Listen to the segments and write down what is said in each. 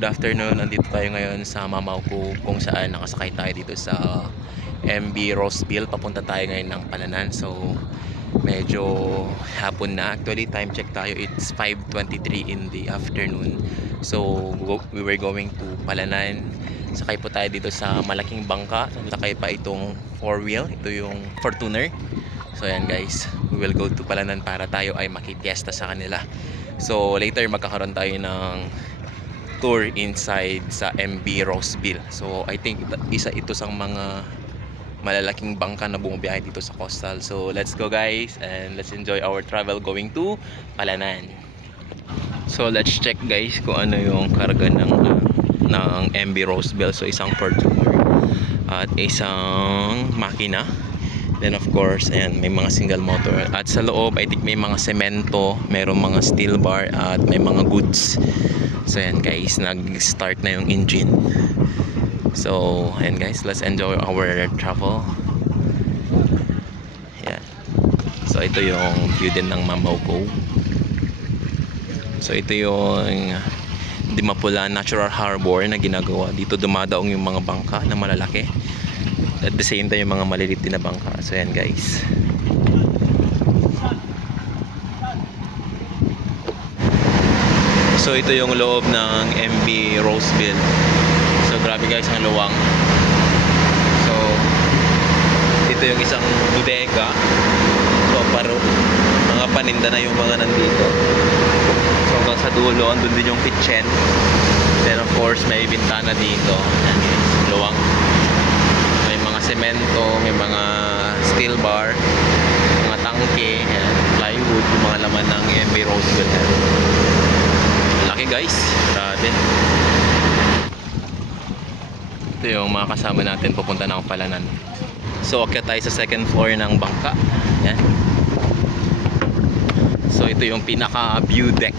good afternoon. Nandito tayo ngayon sa Mamauco kung saan nakasakay tayo dito sa MB Roseville. Papunta tayo ngayon ng Palanan. So, medyo hapon na. Actually, time check tayo. It's 5:23 in the afternoon. So, we were going to Palanan. Sakay po tayo dito sa malaking bangka. Sakay pa itong 4-wheel. Ito yung Fortuner. So, ayan guys. We will go to Palanan para tayo ay makipiesta sa kanila. So, later magkakaroon tayo ng tour inside sa MB Roseville. So I think isa ito sa mga malalaking bangka na bumabiyahe dito sa coastal. So let's go guys and let's enjoy our travel going to Palanan. So let's check guys kung ano yung karga ng MB Roseville. So isang Fortuner at isang makina. Then of course, ayan, may mga single motor. At sa loob, I think may mga semento, mayroong mga steel bar at may mga goods. So ayan guys, nag-start na yung engine. So ayan guys, let's enjoy our travel. Ayan. So ito yung view din ng Mamauco. So ito yung Dimapula Natural Harbor na ginagawa. Dito dumadaong yung mga bangka na malalaki. At the same time yung mga maliliit din na bangka. So ayan guys. So ito yung loob ng MB Roseville. So grabe guys ang luwang. So dito yung isang bodega. So paro mga paninda na yung mga nandito. So hanggang sa dulo andun din yung kitchen. Then of course may bintana dito. Ayan guys, luwang. May mga semento, may mga steel bar, mga tangke, ayan, plywood, yung mga laman ng MB Roseville. Laki guys, grabe. Ito yung mga kasama natin pupunta ng Palanan. So akyat tayo sa second floor ng bangka. Yan. So ito yung pinaka view deck.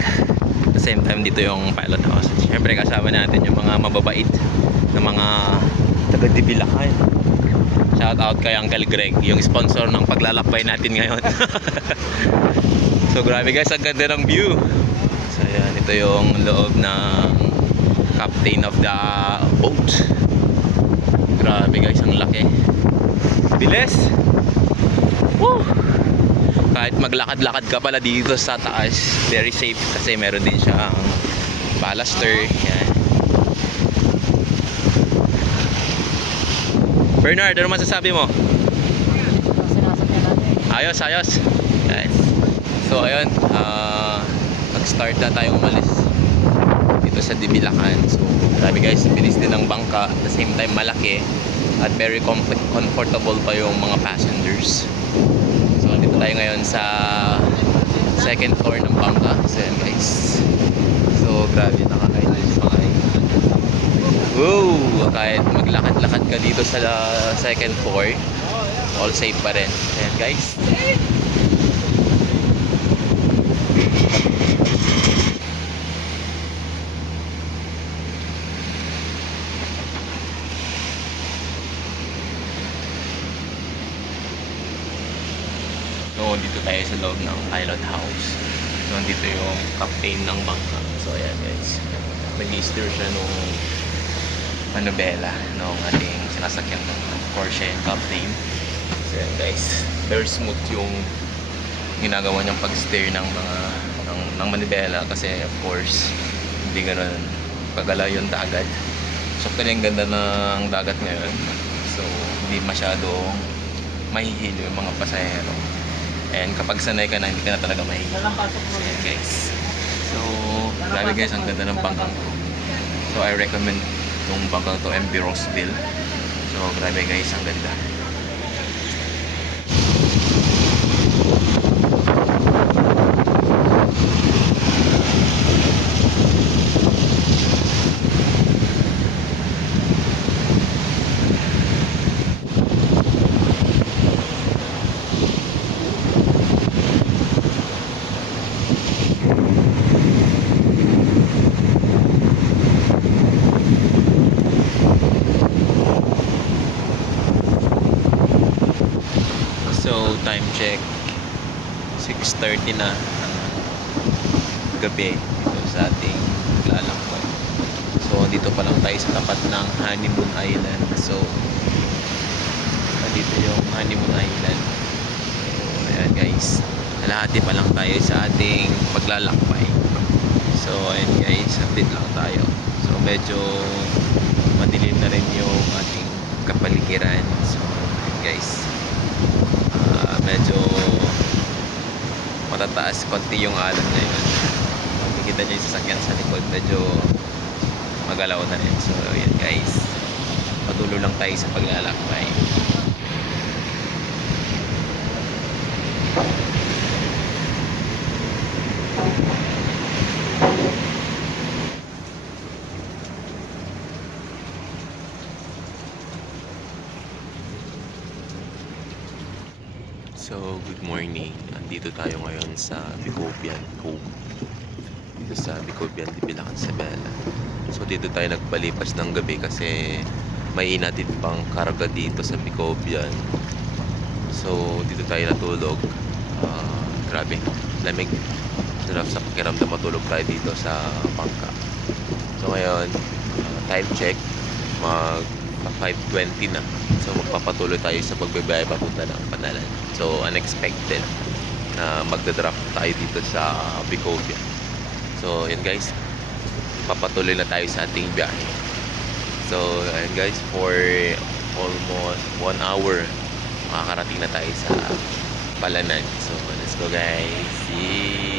At the same time dito yung pilot house. Siyempre kasama natin yung mga mababait na mga taga-Dibilacan. Shout out kay Uncle Greg, yung sponsor ng paglalakbay natin ngayon. So grabe guys, ang ganda ng view. So ayan, ito yung loob ng captain of the boat. Grabe guys, ang laki. Bilis. Woo! Kahit maglakad-lakad ka pala dito sa taas, very safe kasi meron din siyang baluster. Yan. Bernard, ano masasabi mo? Ayos, ayos. Yan. So ayun, nag-start na tayong umalis dito sa Dibilacan. So grabe guys, bilis din ng bangka, at the same time malaki at very comfortable pa yung mga passengers. So dito tayo ngayon sa second floor ng bangka. So yan guys, so grabe, nakakainis mga ito. Woo! Kahit maglakad-lakad ka dito sa second floor, all safe pa rin. Ayan guys. So dito tayo sa loob ng pilot house. So dito yung captain ng bangka. So ayan guys, nag-steer siya nung manubela nung ating sinasakyan ng Porsche captain. So ayan guys, very smooth yung ginagawa niyang pag-steer ng mga ng manubela kasi of course hindi ganoon pagalaw yung dagat. So actually ang ganda ng dagat ngayon. So hindi masyadong mahihilo yung mga pasahero. And kapag sanay ka na, hindi ka na talaga mahihilo. So ayan guys. So grabe guys, ang ganda ng bangkang to. So I recommend itong bangkang to, MB Roseville. So grabe guys, ang ganda. So time check 6:30 na ng gabi dito sa ating lalakbay. So tayo sa tapat ng Honeymoon Island. So, dito yung Honeymoon Island. So, ayan guys. Kalahati pa lang tayo sa ating paglalakbay. So, ayan guys. Update lang tayo. So, medyo madilim na rin yung ating kapaligiran. So, ayan guys. Medyo matataas konti yung alon ngayon. Makikita nyo yung sasakyan sa likod, medyo magalaw na rin. So yan guys, patuloy lang tayo sa paglalakbay. So, good morning. Andito tayo ngayon sa Bicobian Cove. Dito sa Bicobian de Bilacan, Isabela. So, dito tayo nagpalipas ng gabi kasi may inatid pang karga dito sa Bicobian. So, dito tayo natulog. Grabe, lamig. Sarap sa pakiramdam matulog tayo dito sa bangka. So, ngayon, time check. Mag 5:20 na. So magpapatuloy tayo sa pagbibiyahe papunta ng Panalan. So unexpected na magdadrop tayo dito sa Bicobian. So yun guys, papatuloy na tayo sa ating biyahe. So ayun guys, for almost 1 hour makakarating na tayo sa Palanan. So let's go guys. See.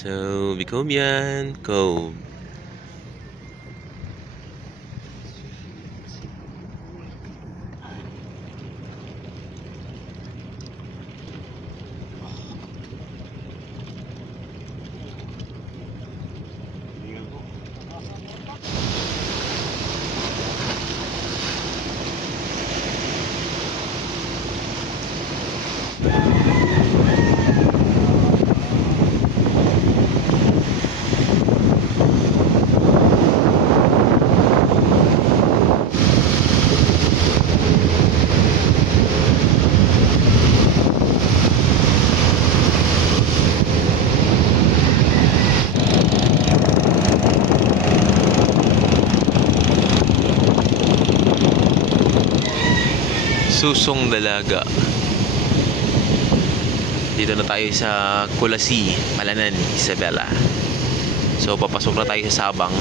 So, Bicobian Cove. Susong Dalaga. Dito na tayo sa Kulasi, Palanan, Isabela. So papasok na tayo sa Sabang.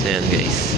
So yan guys.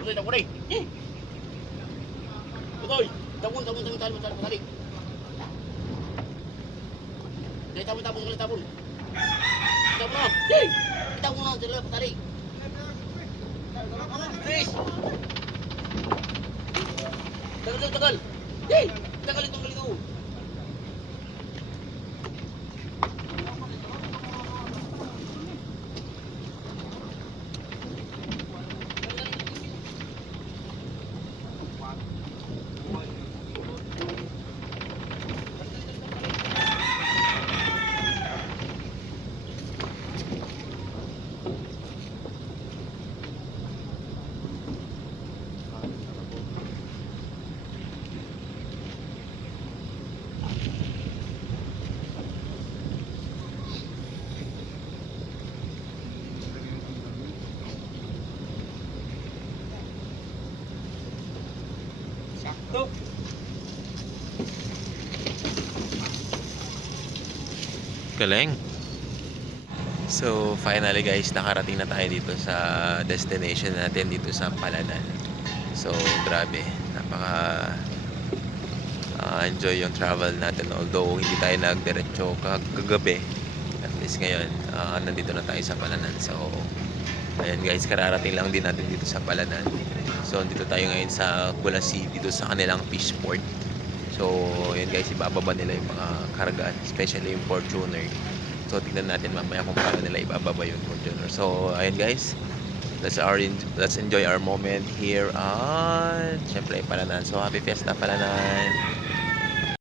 Utoy, takbo rin. Utoy, tabon. Dali. Dali, tabon. Tabon na. Tabon na, dali. Please. Tagal. Tagal itong Galing. So, finally guys, nakarating na tayo dito sa destination natin dito sa Palanan. So, grabe. Napaka enjoy yung travel natin. Although, hindi tayo nagdiretso kagabi. At least ngayon, nandito na tayo sa Palanan. So, ayan guys, kararating lang din natin dito sa Palanan. So, dito tayo ngayon sa Kulasi, dito sa kanilang fish port. So, ayan guys, ibababa nila yung mga kargaan, especially yung Fortuner. So, tignan natin mamaya kung paano nila ibababa yung Fortuner. So, ayan guys, let's enjoy our moment here on, syempre, Palanan. So, happy fiesta, Palanan!